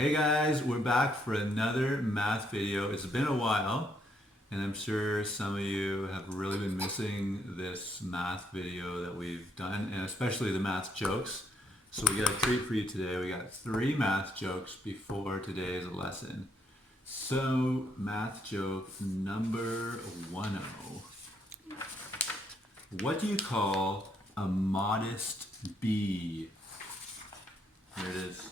Hey guys, we're back for another math video. It's been a while, and I'm sure some of you have really been missing this math video that we've done, and especially the math jokes. So we got a treat for you today. We got 3 math jokes before today's lesson. So, math joke number 10. What do you call a modest bee? Here it is.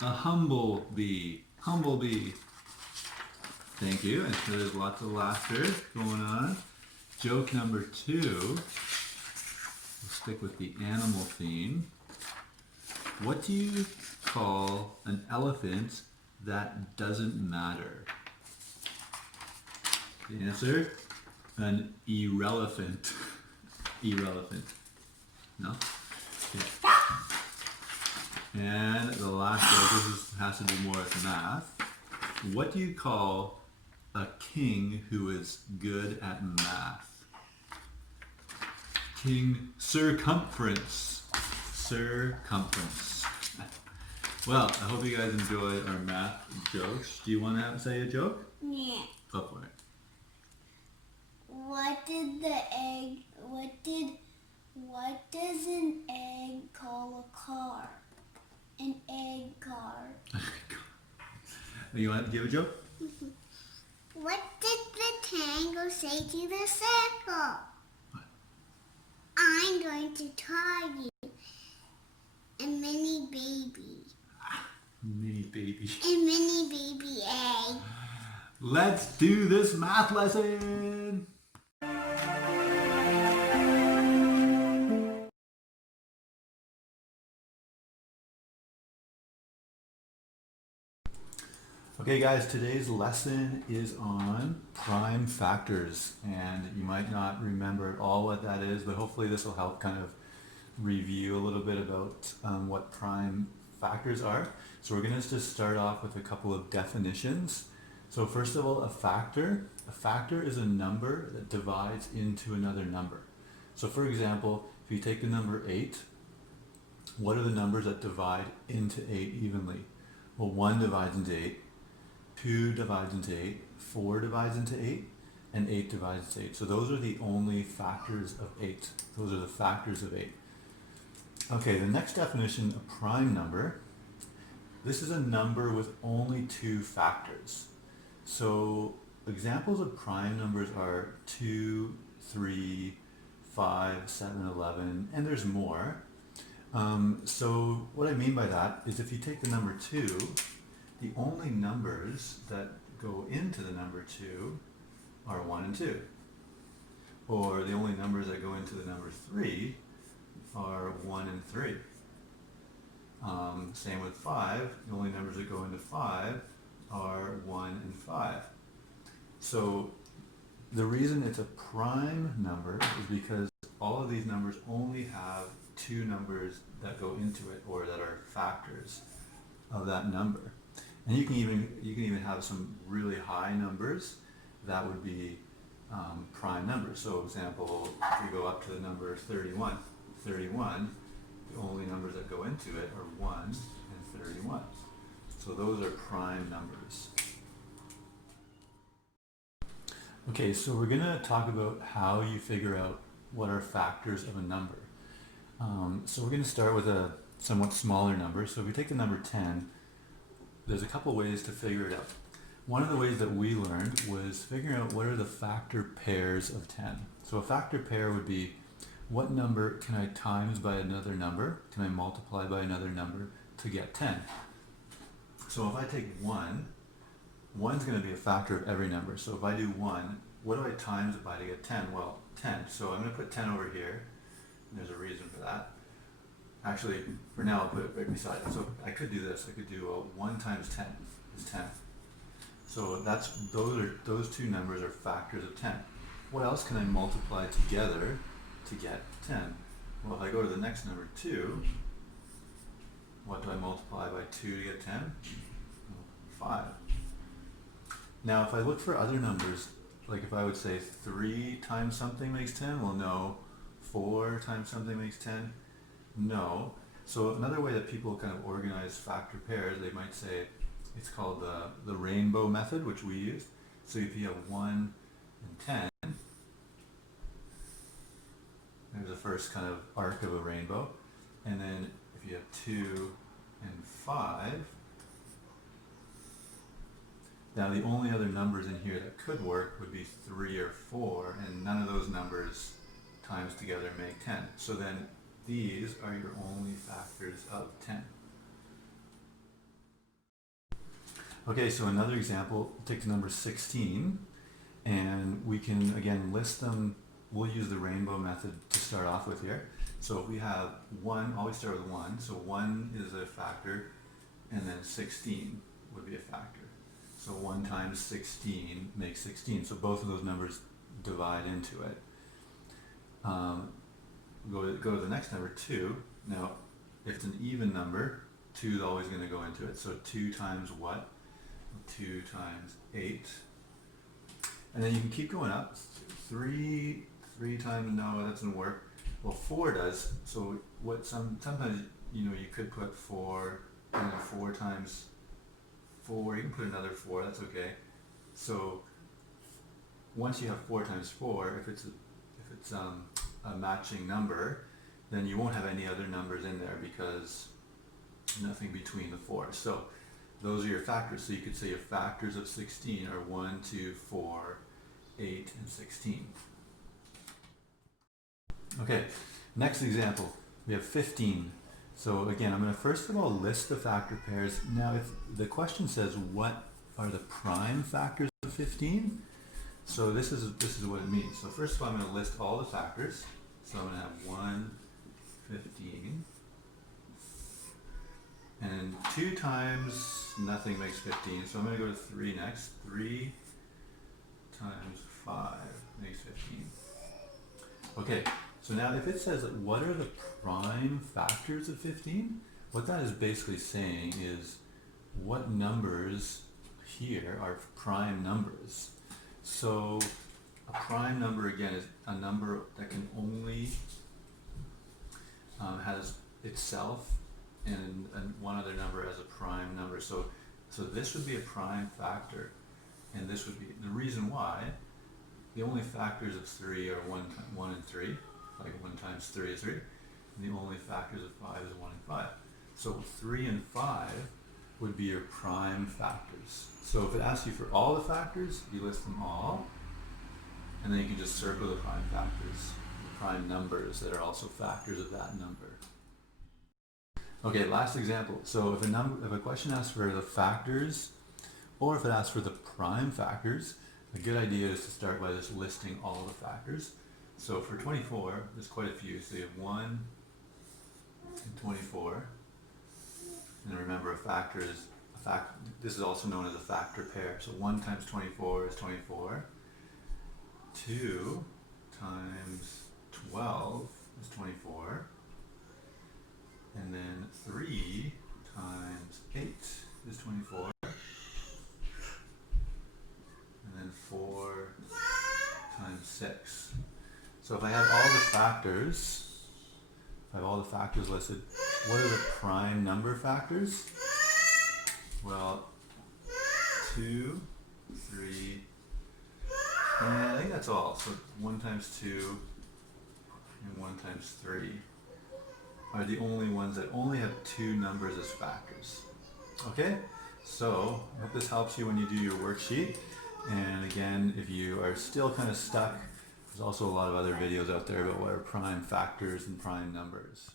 A humble bee. Humble bee. Thank you. And so there's lots of laughter going on. Joke number 2. We'll stick with the animal theme. What do you call an elephant that doesn't matter? The answer? An irrelevant. Irrelevant. No? Okay. And the last one, this has to do more with math. What do you call a king who is good at math? King Circumference. Circumference. Well, I hope you guys enjoyed our math jokes. Do you want to say a joke? Yeah. Go for it. What does an egg call a car? An egg car. You want to give a joke? What did the tango say to the circle? What? I'm going to tie you a mini baby. Mini baby. A mini baby egg. Let's do this math lesson. Okay guys, today's lesson is on prime factors, and you might not remember at all what that is, but hopefully this will help kind of review a little bit about what prime factors are. So we're going to just start off with a couple of definitions. So first of all, a factor is a number that divides into another number. So for example, if you take the number 8, what are the numbers that divide into 8 evenly? Well, 1 divides into 8. 2 divides into 8, 4 divides into 8, and 8 divides into 8. So those are the only factors of 8. Those are the factors of 8. Okay, the next definition, a prime number. This is a number with only 2 factors. So examples of prime numbers are 2, 3, 5, 7, 11, and there's more. So what I mean by that is if you take the number 2, the only numbers that go into the number 2 are 1 and 2. Or the only numbers that go into the number 3 are 1 and 3. Same with 5. The only numbers that go into 5 are 1 and 5. So the reason it's a prime number is because all of these numbers only have 2 numbers that go into it, or that are factors of that number. And you can even have some really high numbers that would be prime numbers. So example, if you go up to the number 31, the only numbers that go into it are 1 and 31. So those are prime numbers. Okay, so we're going to talk about how you figure out what are factors of a number. So we're going to start with a somewhat smaller number. So if we take the number 10, there's a couple ways to figure it out. One of the ways that we learned was figuring out what are the factor pairs of 10. So a factor pair would be, what number can I times by another number? Can I multiply by another number to get 10? So if I take 1, 1's going to be a factor of every number. So if I do 1, what do I times it by to get 10? Well, 10. So I'm going to put 10 over here. And there's a reason for that. Actually, for now, I'll put it right beside it. So I could do this. I could do 1 times 10 is 10. So those 2 numbers are factors of 10. What else can I multiply together to get 10? Well, if I go to the next number, 2, what do I multiply by 2 to get 10? 5. Now, if I look for other numbers, like if I would say 3 times something makes 10, well, no. 4 times something makes 10? No. So another way that people kind of organize factor pairs, they might say, it's called the rainbow method, which we use. So if you have 1 and 10, there's the first kind of arc of a rainbow. And then if you have 2 and 5, now the only other numbers in here that could work would be 3 or 4, and none of those numbers times together make 10. So then these are your only factors of 10. Okay, so another example, take the number 16, and we can again list them. We'll use the rainbow method to start off with here. So if we have 1, always start with 1, so 1 is a factor, and then 16 would be a factor. So 1 times 16 makes 16, so both of those numbers divide into it. Go to the next number, 2. Now, if it's an even number, 2 is always going to go into it. So 2 times what? 2 times 8. And then you can keep going up. 3 times, no, that doesn't work. Well, 4 does. So sometimes, you could put 4, 4 times 4, you can put another 4, that's okay. So once you have 4 times 4, if it's a matching number, then you won't have any other numbers in there because nothing between the 4. So those are your factors. So you could say your factors of 16 are 1, 2, 4, 8, and 16. Okay, next example, we have 15. So again, I'm going to first of all list the factor pairs. Now if the question says what are the prime factors of 15, so this is what it means. So first of all, I'm going to list all the factors. So I'm going to have 1, 15, and 2 times nothing makes 15. So I'm going to go to 3 next. 3 times 5 makes 15. Okay, so now if it says what are the prime factors of 15, what that is basically saying is what numbers here are prime numbers. So a prime number again is a number that can only has itself and one other number as a prime number. So this would be a prime factor, and this would be the reason why. The only factors of 3 are 1 and 3, like 1 times 3 is 3. And the only factors of 5 is 1 and 5. So 3 and 5 would be your prime factors. So if it asks you for all the factors, you list them all, and then you can just circle the prime factors, the prime numbers that are also factors of that number. Okay, last example. So if a question asks for the factors, or if it asks for the prime factors, a good idea is to start by just listing all the factors. So for 24, there's quite a few. So you have 1 and 24. And remember, a factor is this is also known as a factor pair. So 1 times 24 is 24. 2 times 12 is 24. And then 3 times 8 is 24. And then 4 times 6. So if I have all the factors, listed, what are the prime number factors? Well, 2, 3, and I think that's all. So 1 times 2 and 1 times 3 are the only ones that only have 2 numbers as factors. Okay, so I hope this helps you when you do your worksheet. And again, if you are still kind of stuck, there's also a lot of other videos out there about what are prime factors and prime numbers.